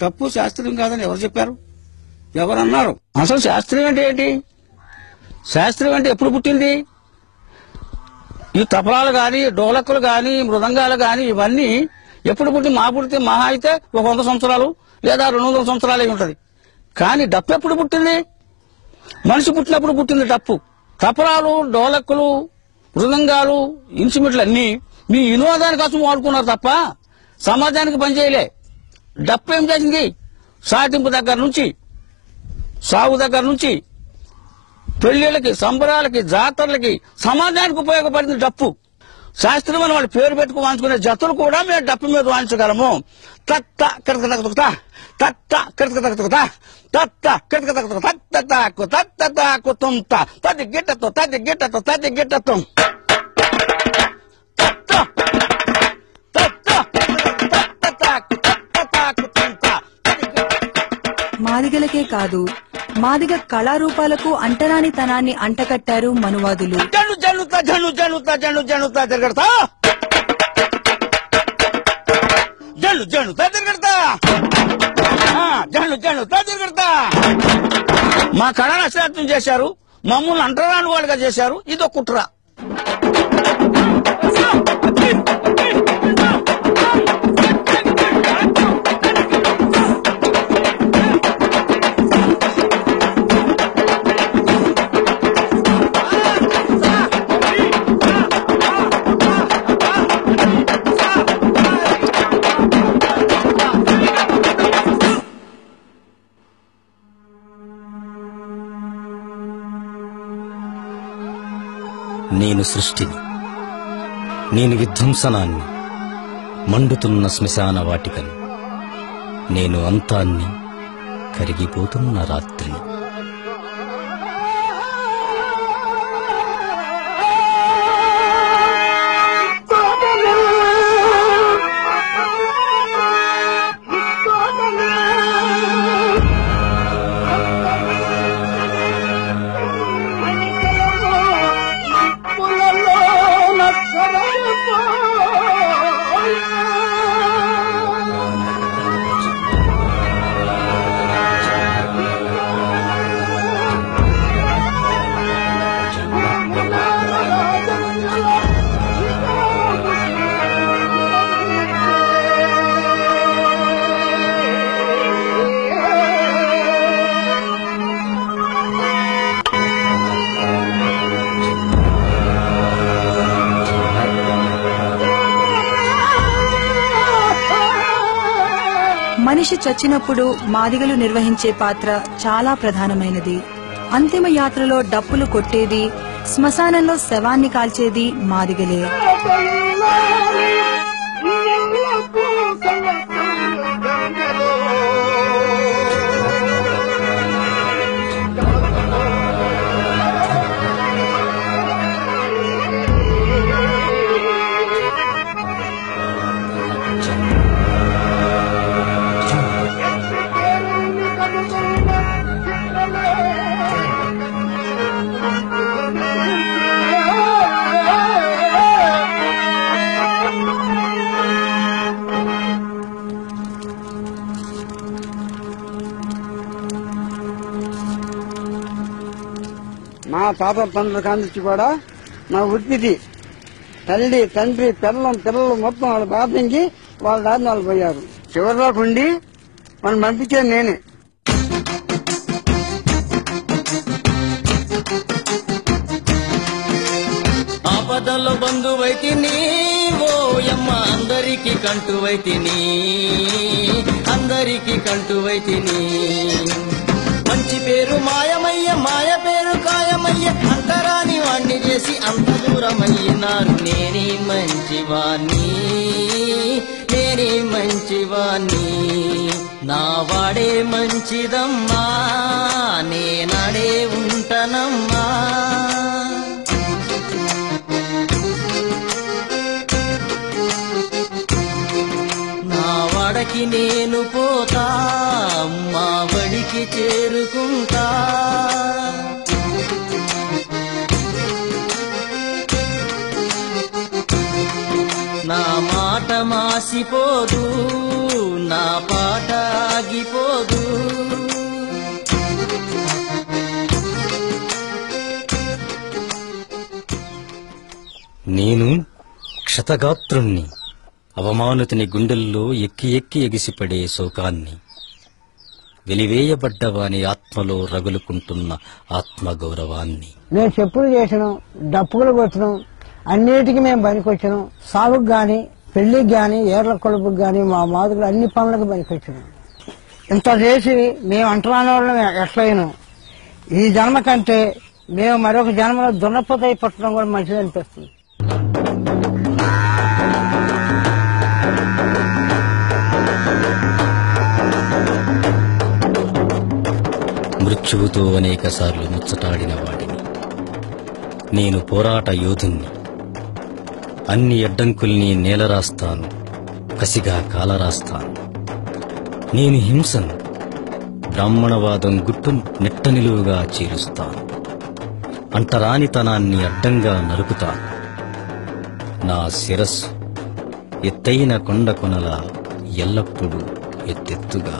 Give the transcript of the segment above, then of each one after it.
తప్పు శాస్త్రీయం కాదని ఎవరు చెప్పారు? ఎవరన్నారు? అసలు శాస్త్రీయం అంటే ఏంటి? శాస్త్రీయం అంటే ఎప్పుడు పుట్టింది? ఈ తపలాలు గాని, డోలక్కులు గాని, మృదంగాలు గాని ఇవన్నీ ఎప్పుడు పుట్టి పుడితే మహా అయితే ఒక 100 సంవత్సరాలు లేదా 200 సంవత్సరాలు ఉంటది. కానీ డప్పు ఎప్పుడు పుట్టింది? మనిషి పుట్టినప్పుడు పుట్టింది డప్పు. తపలాలు, డోలక్కులు, మృదంగాలు, ఇన్స్ట్రుమెంట్లు అన్ని మీ వినోదాని కోసం వాడుకున్నారు తప్ప సమాజానికి పనిచేయలే. డప్పు ఏం చేసింది? సాటింపు దగ్గర నుంచి, సాగు దగ్గర నుంచి, పెళ్లిళ్ళకి, సంబరాలకి, జాతరలకి సమాజానికి ఉపయోగపడింది డప్పు. శాస్త్రం అని వాళ్ళు పేరు పెట్టుకు వాంచుకునే జతులు కూడా మేము డప్పు మీద వాయించగలము. తత్త కిడకతకుతా, తత్త కిడకతకుతా, తత్త కిడకతకుతా, తత్త తత్త తది గిట్టతో తది గిట్టతో తది గిట్టతో మాదిగలకే కాదు, మాదిగ కళారూపాలకు అంటరానితనాన్ని అంటకట్టారు మనువాదులు. జను జనుతా జను జనుతా జను జనుతా తిరగడతా, జను జనుతా తిరగడతా, జను జనుతా తిరగడతా. మా కళను అశ్రార్థం చేశారు, మమ్మల్ని అంటరాని వాళ్ళుగా చేశారు. ఇదో కుట్ర. నేను సృష్టిని, నేను విధ్వంసనాన్ని, మండుతున్న శ్మశాన వాటికను, నేను అంతాన్ని, కరిగిపోతున్న రాత్రిని. మనిషి చచ్చినప్పుడు మాదిగలు నిర్వహించే పాత్ర చాలా ప్రధానమైనది. అంతిమ యాత్రలో డప్పులు కొట్టేది, శ్మశానంలో శవాన్ని కాల్చేది మాదిగలే. మా తాత తండ్రుల కాంచి కూడా నా వృత్తిది తల్లి, తండ్రి, పిల్లలు మొత్తం వాళ్ళు బాధించి వాళ్ళ దారిని వాళ్ళు పోయారు. చివరిలోకి ఉండి మనం పంపించేది నేనే. ఆపదల్లో బంధువైతిని ఓయమ్మ, అందరికి కంటువైతిని, అందరికి కంటువైతిని. మంచి పేరు మాయమయ్య, మాయ పేరు కాయమయ్య, అంతరాని వాణ్ణి చేసి అంత దూరమయ్యినారు. నేనే మంచివాణ్ణి, నేనే మంచివాణ్ణి, నా వాడే మంచిదమ్మా, నేనాడే ఉంటానమ్మా. నా వాడకి నేను పోతా, మా బడికి చేరుకుంటా. నా మాట మాసిపోదు, నా పాట కరిగిపోదు. నేను క్షతగాత్రుణ్ణి, అవమానుతిని గుండెల్లో ఎక్కి ఎక్కి ఎగిసిపడే శోకాన్ని, వెలివేయబడ్డవాని ఆత్మలో రగులుకుంటున్న ఆత్మగౌరవాన్ని. నేను చెప్పులు చేసినాం, డప్పులు కొట్టినాం, అన్నిటికీ మేము పనికొచ్చినాం. సాగుకు గాని, పెళ్లికి గాని, ఏర్ల కొలుపుకి గాని మా మాదిరిలో అన్ని పనులకు పనికొచ్చినాం. ఇంత చేసి మేము అంటరాని వాళ్ళం ఎట్లయినాం. ఈ జన్మ కంటే మేము మరొక జన్మలో దున్నపోతై పుట్టడం కూడా మంచిది అనిపిస్తుంది. మృత్యువుతో అనేక సార్లు ముచ్చటాడిన వాడిని, నేను పోరాట యోధుణ్ణి. అన్ని అడ్డంకుల్ని నేలరాస్తాను, కసిగా కాలరాస్తాను. నేను హింసను, బ్రాహ్మణవాదం గుట్టు నెట్ట నిలువుగా చీరుస్తాను. అంటరానితనాన్ని అడ్డంగా నరుకుతాను. నా శిరస్సు ఎత్తైన కొండ కొనల ఎల్లప్పుడూ ఎత్తెత్తుగా.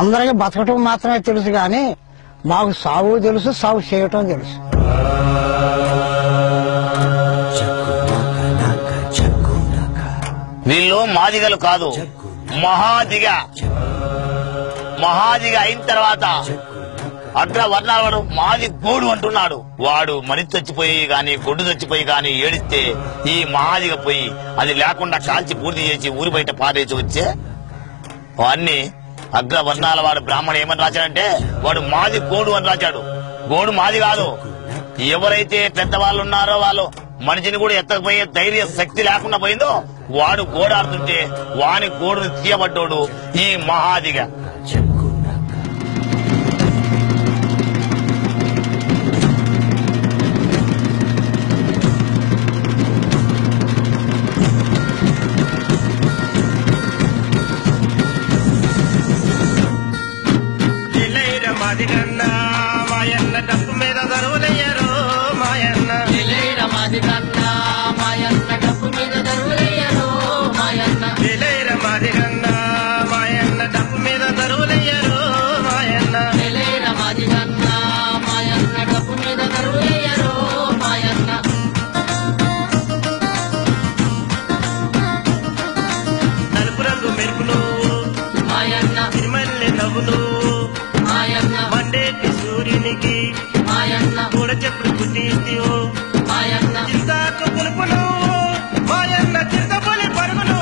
అందరికీ బతకటం మాత్రమే తెలుసు కానీ మాకు సాగు తెలుసు, సాగు చేయటం తెలుసు. వీళ్ళు మాదిగలు కాదు, మహాదిగ. మహాదిగ అయిన తర్వాత అగ్రవర్ణాల వాడు మాది గోడు అంటున్నాడు. వాడు మనిషి చచ్చిపోయి గాని, గొడ్డు చచ్చిపోయి గాని ఏడిస్తే ఈ మహాదిగ పోయి అది లేకుండా కాల్చి పూర్తి చేసి ఊరి బయట పారేసి వచ్చే అన్ని అగ్రవర్ణాల వాడు బ్రాహ్మణ ఏమని రాశాడంటే వాడు మాది గోడు అని రాశాడు. గోడు మాది కాదు. ఎవరైతే పెద్దవాళ్ళు ఉన్నారో వాళ్ళు మనిషిని కూడా ఎత్తకపోయే ధైర్య శక్తి లేకుండా పోయిందో వాడు గోడాడుతుంటే వాని గోడుని తీయబడ్డోడు ఈ మహాదిగ. మాదిగన్నా మాయన్న డప్పు మీద దరువులయ్యారు మాయన్న. మాదిగన్నా మాయన్న డప్పు మీద దరువులయ్యారు మాయన్న. మాదిగన్నా మాయన్న డప్పు మీద దరువులయ్యారు మాయన్న. మాదిగన్నా మాయన్న డప్పు మీద దరువులయ్యారు మాయన్న. నలుపు రంగు మెరుపులు మాయన్న, తిరుమల్లి నవ్వులు మండేటి సూర్యునికి మాయన్న, కూడ చెప్పుడు పుట్టిస్తూ మాయన్న, చిరుతాకు పులుపును మాయన్న, చిరుతపులి పరుగును.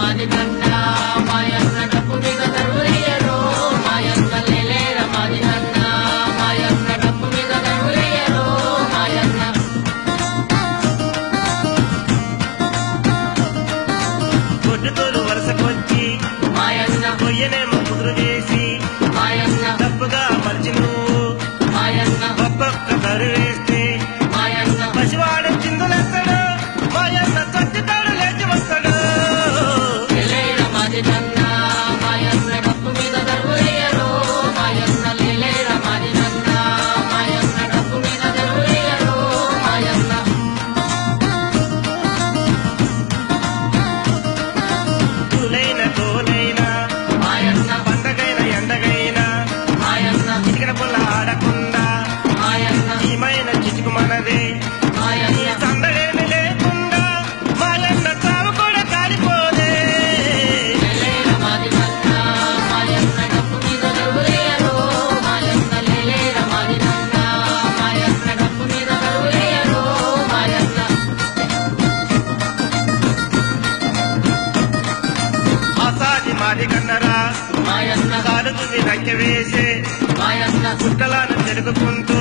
మాదిగన్నా మాయన్న డప్పు మీద దరువులయ్యారు మాయన్న. మాదిగన్నా మాయన్న డప్పు మీద దరువులయ్యారు మాయన్న. కొట్టుతోలు వలసకొచ్చి మాయన్న, పొయ్యనేమో కుదురు చేసి మాయన్న, తప్పుగా మలిచి నువ్వు మాయన్న, ఒక్కొక్క దరు వేస్తే మాయన్న, పసివాడు చిందులేస్తాడు మాయన్న, చచ్చుతాడు లేచి వస్తాడు. మాదిగన్నా మాయన్న డప్పు మీద దరువులయ్యారు మాయన్న. మాదిగన్నా మాయన్న డప్పు మీద దరువులయ్యారు మాయన్న. తూలైన తోలైనా మాయన్న, పండగైన ఎండగైనా మాయన్న, చిటికన పుల్ల ఆడకుండా మాయన్న, ఈమైన చిటుకు మనదే మాయన్న, సందడేమి లేకుండా మాయన్న, చావు కూడా కాలిపోదే. మాదిగన్నా మాయన్న డప్పు మీద దరువులయ్యారు మాయన్న. మాదిగన్నా మాయన్న డప్పు మీద దరువులయ్యారు మాయన్న. ఆసాది మాదిగన్నరా మాయన్న, కాలుతుంది రంకె వేసే మాయన్న, గుట్టలను తిరుగుకుంటూ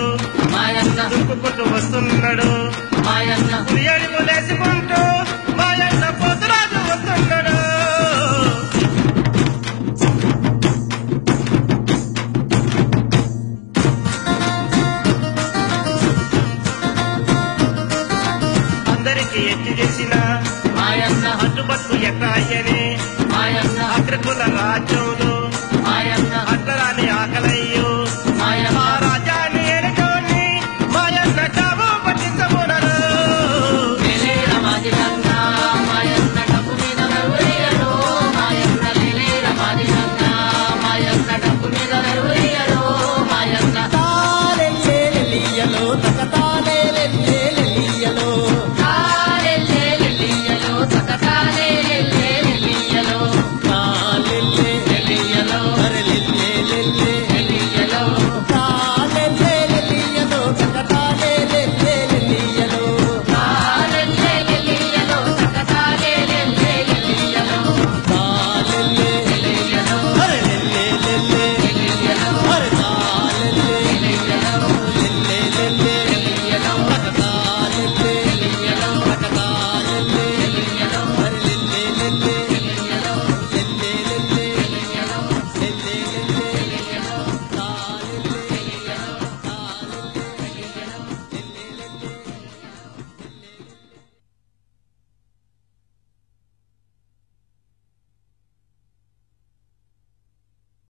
మాయన్న, దుక్కుకుంటూ వస్తున్నాడు మాయన్న, ఉయ్యడి పొలేసుకుంటూ మాయన్న, పొద్దురాజు వస్తున్నాడు. అగ్రకుల రాజ్యంలో